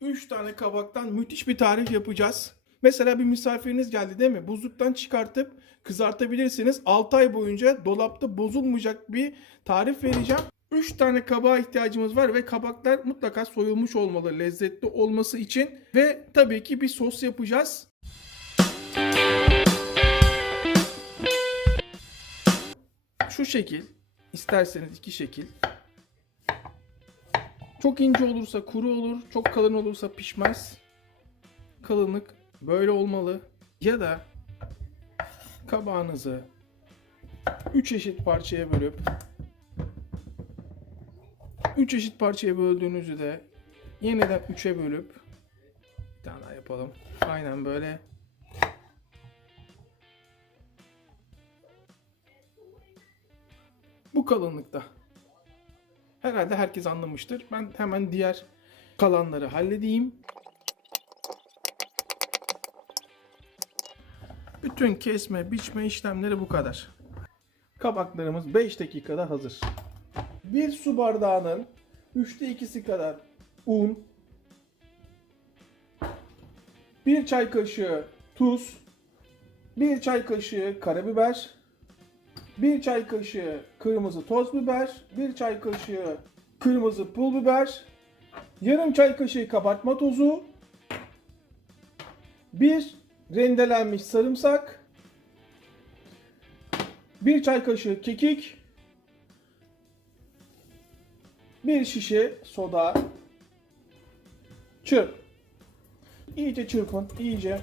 3 tane kabaktan müthiş bir tarif yapacağız. Mesela bir misafiriniz geldi değil mi? Buzluktan çıkartıp kızartabilirsiniz. 6 ay boyunca dolapta bozulmayacak bir tarif vereceğim. 3 tane kabağa ihtiyacımız var ve kabaklar mutlaka soyulmuş olmalı lezzetli olması için. Ve tabii ki bir sos yapacağız. Şu şekil, isterseniz iki şekil. Çok ince olursa kuru olur, çok kalın olursa pişmez. Kalınlık böyle olmalı. Ya da kabağınızı 3 eşit parçaya bölüp 3 eşit parçaya böldüğünüzü de yeniden 3'e bölüp bir tane daha yapalım. Aynen böyle. Bu kalınlıkta. Herhalde herkes anlamıştır. Ben hemen diğer kalanları halledeyim. Bütün kesme, biçme işlemleri bu kadar. Kabaklarımız 5 dakikada hazır. 1 su bardağının 3'te 2'si kadar un, 1 çay kaşığı tuz, 1 çay kaşığı karabiber, 1 çay kaşığı kırmızı toz biber, 1 çay kaşığı kırmızı pul biber, yarım çay kaşığı kabartma tozu, 1 rendelenmiş sarımsak, 1 çay kaşığı kekik, 1 şişe soda, çırp. İyice çırpın, iyice.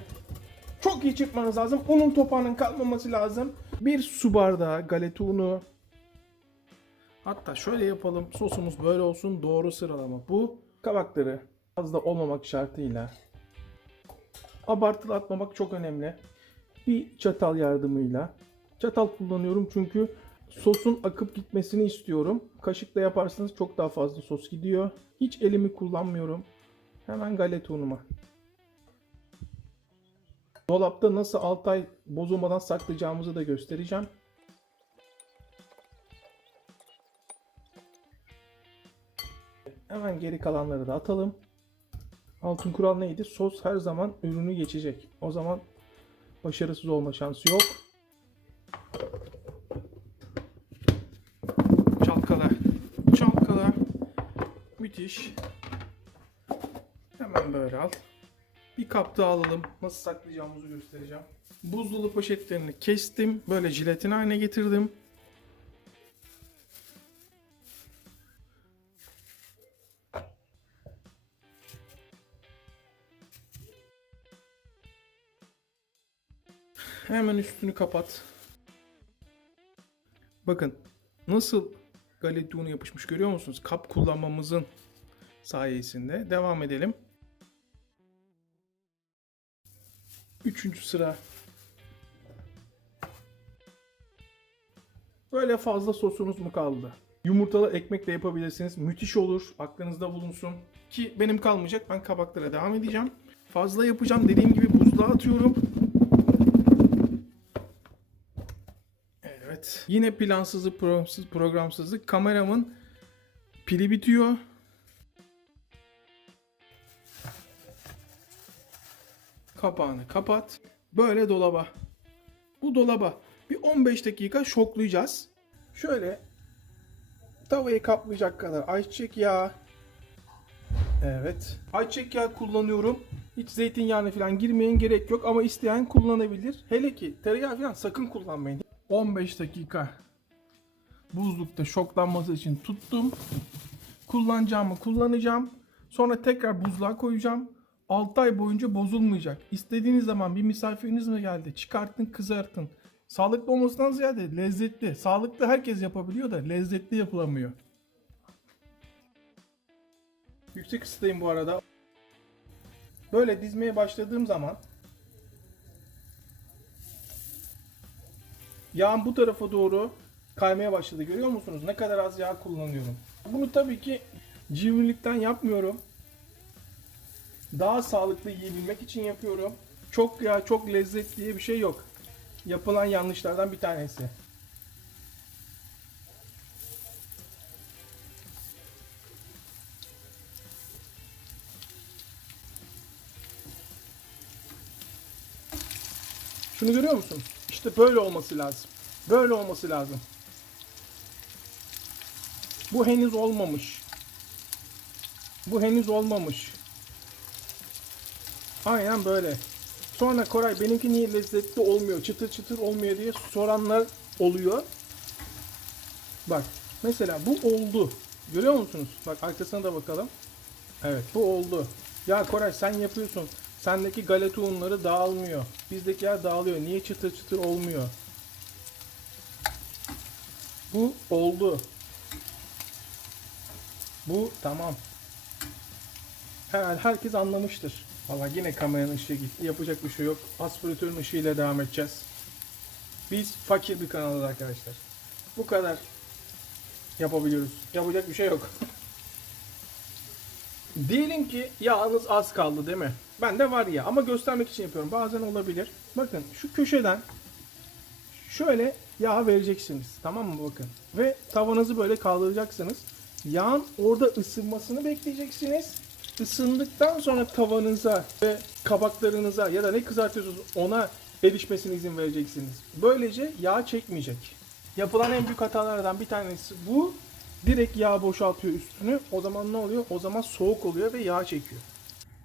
Çok iyi çırpmanız lazım. Unun topağının kalmaması lazım. Bir su bardağı galeta unu. Hatta şöyle yapalım. Sosumuz böyle olsun. Doğru sıralama bu. Kabakları fazla olmamak şartıyla abartılı atmamak çok önemli. Bir çatal yardımıyla. Çatal kullanıyorum çünkü sosun akıp gitmesini istiyorum. Kaşıkla yaparsanız çok daha fazla sos gidiyor. Hiç elimi kullanmıyorum. Hemen galeta unuma. Dolapta nasıl 6 ay bozulmadan saklayacağımızı da göstereceğim. Hemen geri kalanları da atalım. Altın kural neydi? Sos her zaman ürünü geçecek. O zaman başarısız olma şansı yok. Çalkala. Çalkala. Müthiş. Hemen böyle al. Bir kap daha alalım. Nasıl saklayacağımızı göstereceğim. Buzdolabı poşetlerini kestim. Böyle jiletin haline getirdim. Hemen üstünü kapat. Bakın nasıl galeta unu yapışmış görüyor musunuz? Kap kullanmamızın sayesinde. Devam edelim. Üçüncü sıra. Böyle fazla sosunuz mu kaldı? Yumurtalı ekmekle yapabilirsiniz. Müthiş olur. Aklınızda bulunsun. Ki benim kalmayacak. Ben kabaklara devam edeceğim. Fazla yapacağım. Dediğim gibi buzluğa atıyorum. Evet. Yine plansızlık, programsız, programsızlık. Kameramın pili bitiyor. Kapağını kapat. Böyle dolaba. Bu dolaba bir 15 dakika şoklayacağız. Şöyle tavayı kaplayacak kadar ayçiçek yağı. Evet. Ayçiçek yağı kullanıyorum. Hiç zeytinyağına falan girmeyin gerek yok ama isteyen kullanabilir. Hele ki tereyağı falan sakın kullanmayın. 15 dakika buzlukta şoklanması için tuttum. Kullanacağımı kullanacağım. Sonra tekrar buzluğa koyacağım. 6 ay boyunca bozulmayacak. İstediğiniz zaman bir misafiriniz mi geldi? Çıkartın, kızartın. Sağlıklı olmasından ziyade lezzetli. Sağlıklı herkes yapabiliyor da lezzetli yapılamıyor. Yüksek ısıdayım bu arada. Böyle dizmeye başladığım zaman yağın bu tarafa doğru kaymaya başladı. Görüyor musunuz? Ne kadar az yağ kullanıyorum. Bunu tabii ki cimrilikten yapmıyorum daha sağlıklı yiyebilmek için yapıyorum. Çok ya çok lezzet diye bir şey yok. Yapılan yanlışlardan bir tanesi. Şunu görüyor musun? İşte böyle olması lazım. Böyle olması lazım. Bu henüz olmamış. Bu henüz olmamış. Aynen böyle. Sonra Koray benimki niye lezzetli olmuyor, çıtır çıtır olmuyor diye soranlar oluyor. Bak mesela bu oldu. Görüyor musunuz? Bak arkasına da bakalım. Evet bu oldu. Ya Koray sen yapıyorsun. Sendeki galeta unları dağılmıyor. Bizdekiler dağılıyor. Niye çıtır çıtır olmuyor? Bu oldu. Bu tamam. Herhalde herkes anlamıştır. Valla yine kameranın ışığı gitti. Yapacak bir şey yok. Aspiratörün ışığıyla devam edeceğiz. Biz fakir bir kanalız arkadaşlar. Bu kadar yapabiliyoruz. Yapacak bir şey yok. Diyelim ki yağınız az kaldı değil mi? Bende var ya ama göstermek için yapıyorum. Bazen olabilir. Bakın şu köşeden şöyle yağ vereceksiniz. Tamam mı bakın? Ve tavanızı böyle kaldıracaksınız. Yağın orada ısınmasını bekleyeceksiniz. Isındıktan sonra tavanıza ve kabaklarınıza ya da ne kızartıyorsunuz ona erişmesine izin vereceksiniz. Böylece yağ çekmeyecek. Yapılan en büyük hatalardan bir tanesi bu. Direkt yağ boşaltıyor üstünü. O zaman ne oluyor? O zaman soğuk oluyor ve yağ çekiyor.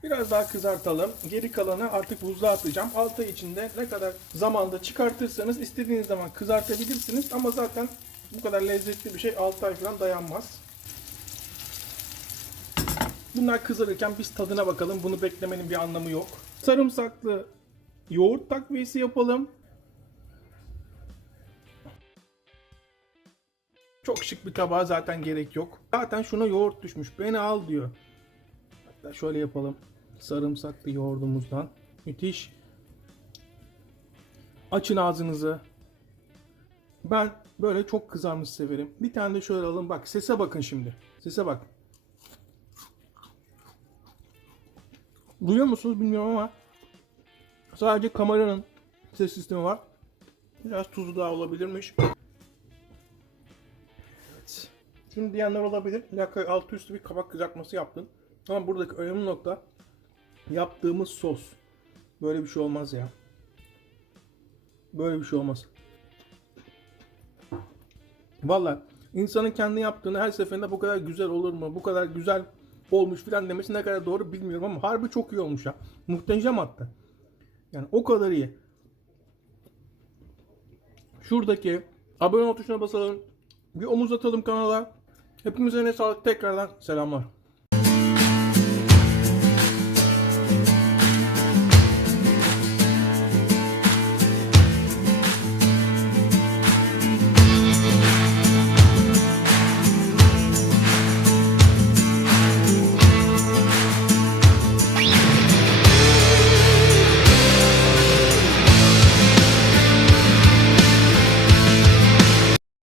Biraz daha kızartalım. Geri kalanı artık buzluğa atacağım. 6 ay içinde ne kadar zamanda çıkartırsanız istediğiniz zaman kızartabilirsiniz. Ama zaten bu kadar lezzetli bir şey 6 ay falan dayanmaz. Bunlar kızarırken biz tadına bakalım. Bunu beklemenin bir anlamı yok. Sarımsaklı yoğurt takviyesi yapalım. Çok şık bir tabağa zaten gerek yok. Zaten şuna yoğurt düşmüş. Beni al diyor. Hatta şöyle yapalım. Sarımsaklı yoğurdumuzdan. Müthiş. Açın ağzınızı. Ben böyle çok kızarmış severim. Bir tane de şöyle alın. Bak sese bakın şimdi. Sese bak. Duyuyor musunuz bilmiyorum ama sadece kameranın ses sistemi var. Biraz tuzu daha olabilirmiş. Evet. Şunu diyenler olabilir. Plakayı altı üstü bir kabak kızartması yaptın. Ama buradaki önemli nokta yaptığımız sos. Böyle bir şey olmaz ya. Böyle bir şey olmaz. Valla insanın kendi yaptığını her seferinde bu kadar güzel olur mu? Bu kadar güzel olmuş filan demesi ne kadar doğru bilmiyorum ama harbi çok iyi olmuş ya. Muhteşem hatta. Yani o kadar iyi. Şuradaki abone ol tuşuna basalım. Bir omuz atalım kanala. Hepimize ne sağlık tekrardan selamlar.